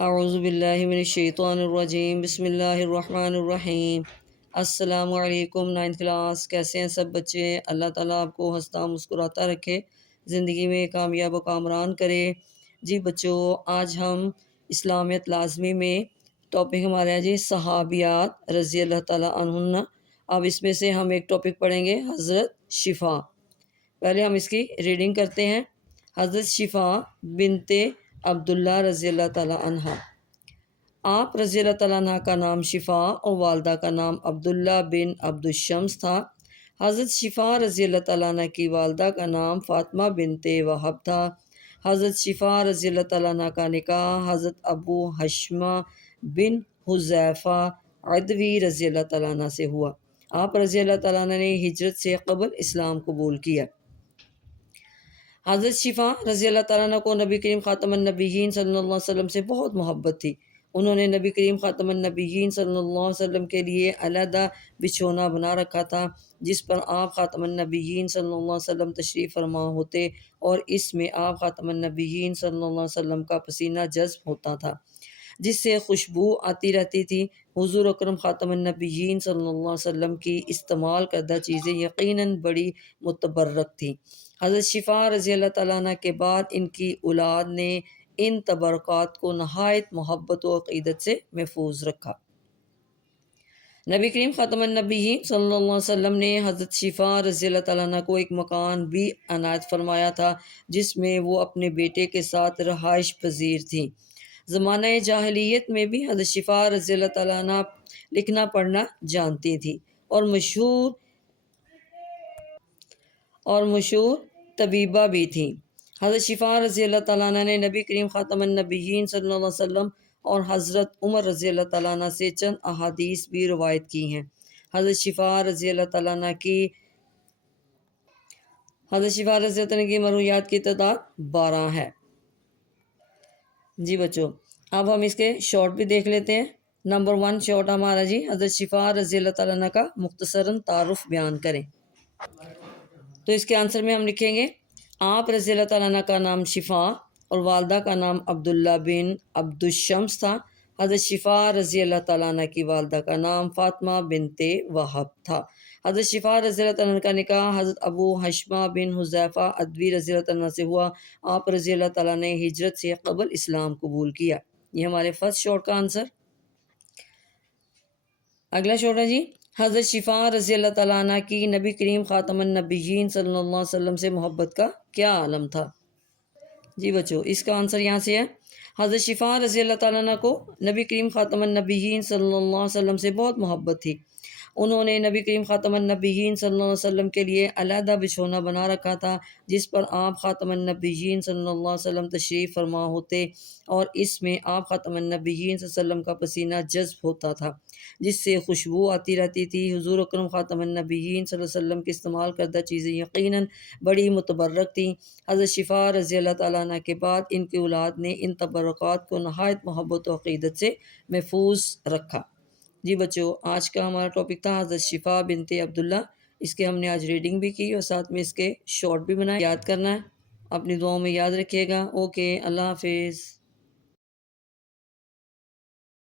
اعوذ باللہ من الشیطان الرجیم، بسم اللہ الرحمن الرحیم۔ السلام علیکم نائنتھ کلاس، کیسے ہیں سب بچے؟ اللہ تعالیٰ آپ کو ہنستا مسکراتا رکھے، زندگی میں کامیاب و کامران کرے۔ جی بچوں، آج ہم اسلامیت لازمی میں ٹاپک ہمارا ہے جی صحابیات رضی اللہ تعالیٰ عنہن۔ اب اس میں سے ہم ایک ٹاپک پڑھیں گے حضرت شفا۔ پہلے ہم اس کی ریڈنگ کرتے ہیں۔ حضرت شفا بنت عبداللہ رضی اللہ تعالیٰ عنہ، آپ رضی اللہ تعالیٰ عنہ کا نام شفا اور والدہ کا نام عبداللہ بن عبدالشمس تھا۔ حضرت شفا رضی اللہ تعالیٰ عنہ کی والدہ کا نام فاطمہ بنت وہب تھا۔ حضرت شفا رضی اللہ تعالیٰ عنہ کا نکاح حضرت ابو حشمہ بن حذیفہ عدوی رضی اللہ تعالیٰ عنہ سے ہوا۔ آپ رضی اللہ تعالیٰ عنہ نے ہجرت سے قبل اسلام قبول کیا۔ حضرت شفا رضی اللہ تعالیٰ عنہ کو نبی کریم خاتم النبیین صلی اللہ علیہ وسلم سے بہت محبت تھی۔ انہوں نے نبی کریم خاتم النبیین صلی اللہ علیہ وسلم کے لیے علیحدہ بچھونا بنا رکھا تھا، جس پر آپ خاتم النبیین صلی اللہ علیہ وسلم تشریف فرما ہوتے اور اس میں آپ خاتم النبیین صلی اللہ علیہ وسلم کا پسینہ جذب ہوتا تھا، جس سے خوشبو آتی رہتی تھی۔ حضور اکرم خاتم النبیین صلی اللہ علیہ وسلم کی استعمال کردہ چیزیں یقیناً بڑی متبرک تھیں۔ حضرت شفا رضی اللہ تعالیٰ عنہ کے بعد ان کی اولاد نے ان تبرکات کو نہایت محبت و عقیدت سے محفوظ رکھا۔ نبی کریم خاتم النبیین صلی اللہ علیہ وسلم نے حضرت شفا رضی اللہ تعالیٰ عنہ کو ایک مکان بھی عنایت فرمایا تھا، جس میں وہ اپنے بیٹے کے ساتھ رہائش پذیر تھیں۔ زمانہ جاہلیت میں بھی حضرت شفا رضی اللہ تعالیٰ عنہ لکھنا پڑھنا جانتی تھی اور مشہور طبیبہ بھی تھیں۔ حضرت شفا رضی اللہ تعالیٰ عنہ نے نبی کریم خاتم النبیین صلی اللہ علیہ وسلم اور حضرت عمر رضی اللہ تعالیٰ عنہ سے چند احادیث بھی روایت کی ہیں۔ حضرت شفا رضی اللہ تعالیٰ عنہ کی مرویات کی تعداد 12 ہے۔ جی بچوں، اب ہم اس کے شارٹ بھی دیکھ لیتے ہیں۔ نمبر 1 شارٹ ہمارا جی حضرت شفا رضی اللہ تعالیٰ عنہ کا مختصراً تعارف بیان کریں۔ تو اس کے آنسر میں ہم لکھیں گے آپ رضی اللہ تعالیٰ عنہ کا نام شفا اور والدہ کا نام عبداللہ بن عبدالشمس تھا۔ حضرت شفا رضی اللہ تعالیٰ عنہ کی والدہ کا نام فاطمہ بنت وہب تھا۔ حضرت شفا رضی اللہ تعالیٰ عنہ کا نکاح حضرت ابو حشمہ بن حذیفہ عدوی رضی اللہ تعالیٰ عنہ سے ہوا۔ آپ رضی اللہ تعالیٰ نے ہجرت سے قبل اسلام قبول کیا۔ یہ ہمارے فرسٹ شارٹ کا آنسر۔ اگلا شارٹ ہے جی حضرت شفا رضی اللہ تعالیٰ عنہ کی نبی کریم خاتم النبیین صلی اللہ علیہ وسلم سے محبت کا کیا عالم تھا؟ جی بچوں، اس کا آنسر یہاں سے ہے۔ حضرت شفا رضی اللہ تعالیٰ عنہ کو نبی کریم خاتم النبیین صلی اللہ علیہ وسلم سے بہت محبت تھی۔ انہوں نے نبی کریم خاتم النبیین صلی اللہ علیہ وسلم کے لیے علیحدہ بچھونا بنا رکھا تھا، جس پر آپ خاتم النبیین صلی اللہ علیہ وسلم تشریف فرما ہوتے اور اس میں آپ خاتم النبیین صلی اللہ علیہ وسلم کا پسینہ جذب ہوتا تھا، جس سے خوشبو آتی رہتی تھی۔ حضور اکرم خاتم النبیین صلی اللہ علیہ وسلم کی استعمال کردہ چیزیں یقیناً بڑی متبرک تھیں۔ حضرت شفا رضی اللہ تعالیٰ عنہ کے بعد ان کی اولاد نے ان تبرکات کو نہایت محبت و عقیدت سے محفوظ رکھا۔ جی بچوں، آج کا ہمارا ٹاپک تھا حضرت شفا بنت عبداللہ۔ اس کے ہم نے آج ریڈنگ بھی کی اور ساتھ میں اس کے شارٹ بھی بنائے۔ یاد کرنا ہے، اپنی دعاؤں میں یاد رکھیے گا۔ اوکے، اللہ حافظ۔